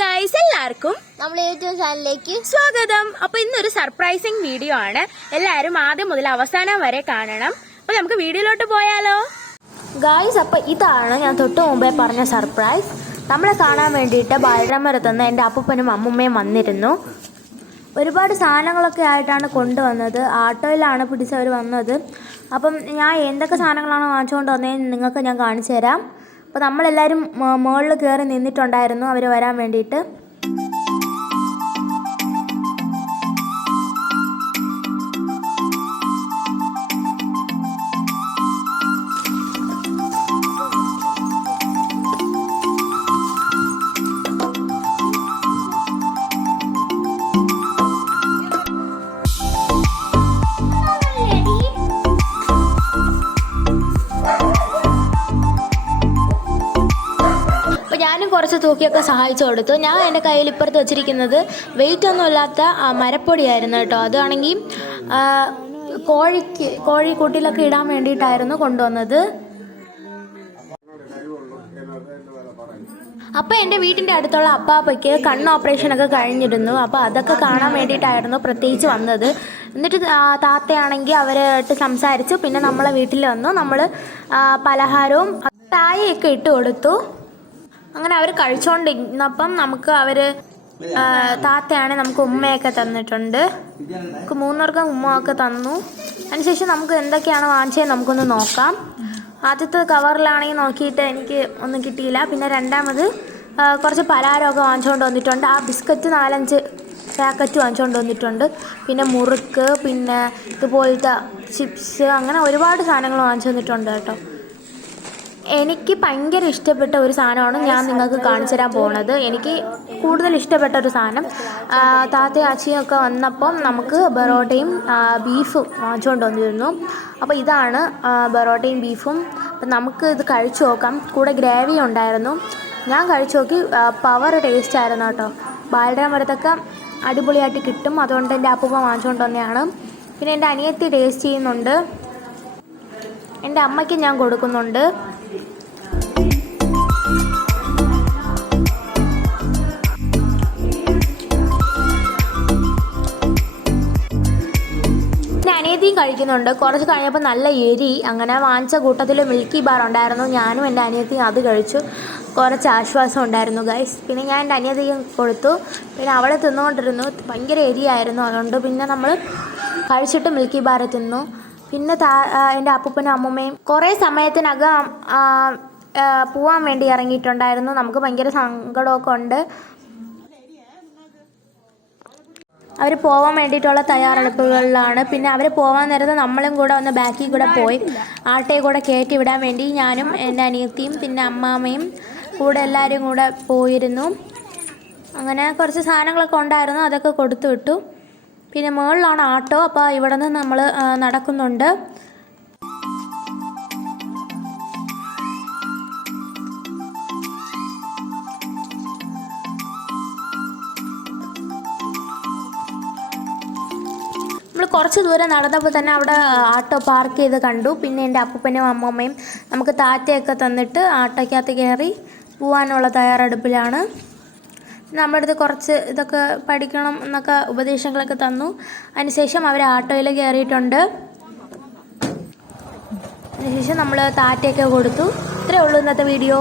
Guys, എല്ലാവർക്കും നമ്മുടെ YouTube ചാനലിലേക്ക് സ്വാഗതം. അപ്പൊ ഇന്നൊരു സർപ്രൈസിങ് വീഡിയോ ആണ്. എല്ലാവരും ആദ്യം മുതൽ അവസാനം വരെ കാണണം. അപ്പൊ നമുക്ക് വീഡിയോയിലോട്ട് പോയാലോ ഗൈസ്? അപ്പൊ ഇതാണ് ഞാൻ തൊട്ട് മുമ്പേ പറഞ്ഞ സർപ്രൈസ്. നമ്മളെ കാണാൻ വേണ്ടിയിട്ട് ബാലരാമപുരത്തുനിന്ന് എൻ്റെ അപ്പൂപ്പനും അമ്മുമ്മയും വന്നിരുന്നു. ഒരുപാട് സാധനങ്ങളൊക്കെ ആയിട്ടാണ് കൊണ്ടുവന്നത്. ആട്ടോയിലാണ് പിടിച്ചവർ വന്നത്. അപ്പം ഞാൻ എന്തൊക്കെ സാധനങ്ങളാണ് വാങ്ങിച്ചുകൊണ്ട് വന്നതെന്ന് നിങ്ങൾക്ക് ഞാൻ കാണിച്ചു തരാം. അപ്പോൾ നമ്മളെല്ലാവരും മുകളിൽ കയറി നിന്നിട്ടുണ്ടായിരുന്നു അവർ വരാൻ വേണ്ടിയിട്ട്. ഞാനും കുറച്ച് തൂക്കിയൊക്കെ സഹായിച്ചു കൊടുത്തു. ഞാൻ എൻ്റെ കയ്യിൽ ഇപ്പുറത്ത് വെച്ചിരിക്കുന്നത് വെയിറ്റ് ഒന്നും ഇല്ലാത്ത മരപ്പൊടിയായിരുന്നു കേട്ടോ. അതാണെങ്കിൽ കോഴിക്കൂട്ടിലൊക്കെ ഇടാൻ വേണ്ടിയിട്ടായിരുന്നു കൊണ്ടുവന്നത്. അപ്പോൾ എൻ്റെ വീട്ടിൻ്റെ അടുത്തുള്ള അപ്പാപ്പയ്ക്ക് കണ്ണ് ഓപ്പറേഷനൊക്കെ കഴിഞ്ഞിരുന്നു. അപ്പോൾ അതൊക്കെ കാണാൻ വേണ്ടിയിട്ടായിരുന്നു പ്രത്യേകിച്ച് വന്നത്. എന്നിട്ട് താത്തയാണെങ്കിൽ അവരായിട്ട് സംസാരിച്ചു. പിന്നെ നമ്മളെ വീട്ടിൽ വന്നു. നമ്മൾ പലഹാരവും ചായയൊക്കെ ഇട്ട് കൊടുത്തു. അങ്ങനെ അവർ കഴിച്ചുകൊണ്ടിരുന്നപ്പം നമുക്ക് താത്തയാണ് നമുക്ക് ഉമ്മയൊക്കെ തന്നിട്ടുണ്ട്. നമുക്ക് മൂന്നൂർക്കും ഉമ്മയൊക്കെ തന്നു. അതിനുശേഷം നമുക്ക് എന്തൊക്കെയാണ് വാങ്ങിച്ചത് നമുക്കൊന്ന് നോക്കാം. ആദ്യത്തെ കവറിലാണെങ്കിൽ നോക്കിയിട്ട് എനിക്ക് ഒന്നും കിട്ടിയില്ല. പിന്നെ രണ്ടാമത് കുറച്ച് പലഹാരമൊക്കെ വാങ്ങിച്ചുകൊണ്ട് വന്നിട്ടുണ്ട്. ആ ബിസ്ക്കറ്റ് 4-5 പാക്കറ്റ് വാങ്ങിച്ചുകൊണ്ട് വന്നിട്ടുണ്ട്. പിന്നെ മുറുക്ക്, പിന്നെ ഇതുപോലത്തെ ചിപ്സ്, അങ്ങനെ ഒരുപാട് സാധനങ്ങൾ വാങ്ങിച്ചു വന്നിട്ടുണ്ട് കേട്ടോ. എനിക്ക് ഭയങ്കര ഇഷ്ടപ്പെട്ട ഒരു സാധനമാണ് ഞാൻ നിങ്ങൾക്ക് കാണിച്ചു തരാൻ പോകുന്നത്. എനിക്ക് കൂടുതൽ ഇഷ്ടപ്പെട്ട ഒരു സാധനം, താത്തയും അച്ചിയും ഒക്കെ വന്നപ്പം നമുക്ക് ബറോട്ടയും ബീഫും വാങ്ങിച്ചുകൊണ്ട് വന്നിരുന്നു. അപ്പോൾ ഇതാണ് ബറോട്ടയും ബീഫും. അപ്പം നമുക്ക് ഇത് കഴിച്ചു നോക്കാം. കൂടെ ഗ്രേവി ഉണ്ടായിരുന്നു. ഞാൻ കഴിച്ചു നോക്കി. പവർ ടേസ്റ്റ് ആയിരുന്നു കേട്ടോ. ബാലരാമപുരത്തൊക്കെ അടിപൊളിയായിട്ട് കിട്ടും. അതുകൊണ്ട് എൻ്റെ അപ്പൂപ്പ വാങ്ങിച്ചുകൊണ്ട് വന്നതാണ്. പിന്നെ എൻ്റെ അനിയത്തി ടേസ്റ്റ് ചെയ്യുന്നുണ്ട്. എൻ്റെ അമ്മയ്ക്ക് ഞാൻ കൊടുക്കുന്നുണ്ട്. അനിയത്തിയും കഴിക്കുന്നുണ്ട്. കുറച്ച് കഴിഞ്ഞപ്പോൾ നല്ല എരി. അങ്ങനെ വാങ്ങിച്ച കൂട്ടത്തിൽ മിൽക്കി ബാർ ഉണ്ടായിരുന്നു. ഞാനും എൻ്റെ അനിയത്തിയും അത് കഴിച്ചു. കുറച്ച് ആശ്വാസം ഉണ്ടായിരുന്നു ഗൈസ്. പിന്നെ ഞാൻ എൻ്റെ അനിയത്തിയും കൊടുത്തു. പിന്നെ അവളെ തിന്നുകൊണ്ടിരുന്നു. ഭയങ്കര എരിയായിരുന്നു. അതുകൊണ്ട് പിന്നെ നമ്മൾ കഴിച്ചിട്ട് മിൽക്കി ബാർ തിന്നു. പിന്നെ എൻ്റെ അപ്പൂപ്പനും അമ്മൂമ്മയും കുറേ സമയത്തിനകം പോവാൻ വേണ്ടി ഇറങ്ങിയിട്ടുണ്ടായിരുന്നു. നമുക്ക് ഭയങ്കര സങ്കടമൊക്കെ ഉണ്ട്. അവർ പോകാൻ വേണ്ടിയിട്ടുള്ള തയ്യാറെടുപ്പുകളിലാണ്. പിന്നെ അവർ പോകാൻ നേരത്ത് നമ്മളും കൂടെ ഒന്ന് ബാക്കിൽ കൂടെ പോയി ആട്ടയെ കൂടെ കയറ്റി വിടാൻ വേണ്ടി ഞാനും എൻ്റെ അനിയത്തിയും പിന്നെ അമ്മാമ്മയും കൂടെ എല്ലാവരും കൂടെ പോയിരുന്നു. അങ്ങനെ കുറച്ച് സാധനങ്ങളൊക്കെ ഉണ്ടായിരുന്നു. അതൊക്കെ കൊടുത്തു വിട്ടു. പിന്നെ മുകളിലാണ് ആട്ടോ. അപ്പോൾ ഇവിടെ നിന്ന് നമ്മൾ നടക്കുന്നുണ്ട്. നമ്മൾ കുറച്ച് ദൂരം നടന്നപ്പോൾ തന്നെ അവിടെ ആട്ടോ പാർക്ക് ചെയ്ത് കണ്ടു. പിന്നെ എൻ്റെ അപ്പൂപ്പനും അമ്മമ്മയും നമുക്ക് താറ്റയൊക്കെ തന്നിട്ട് ആട്ടോയ്ക്കകത്ത് കയറി പോകാനുള്ള തയ്യാറെടുപ്പിലാണ്. നമ്മുടെ അടുത്ത് കുറച്ച് ഇതൊക്കെ പഠിക്കണം എന്നൊക്കെ ഉപദേശങ്ങളൊക്കെ തന്നു. അതിനുശേഷം അവർ ആട്ടോയിൽ കയറിയിട്ടുണ്ട്. അതിനുശേഷം നമ്മൾ താറ്റയൊക്കെ കൊടുത്തു. ഇത്രയേ ഉള്ളൂ ഇന്നത്തെ വീഡിയോ.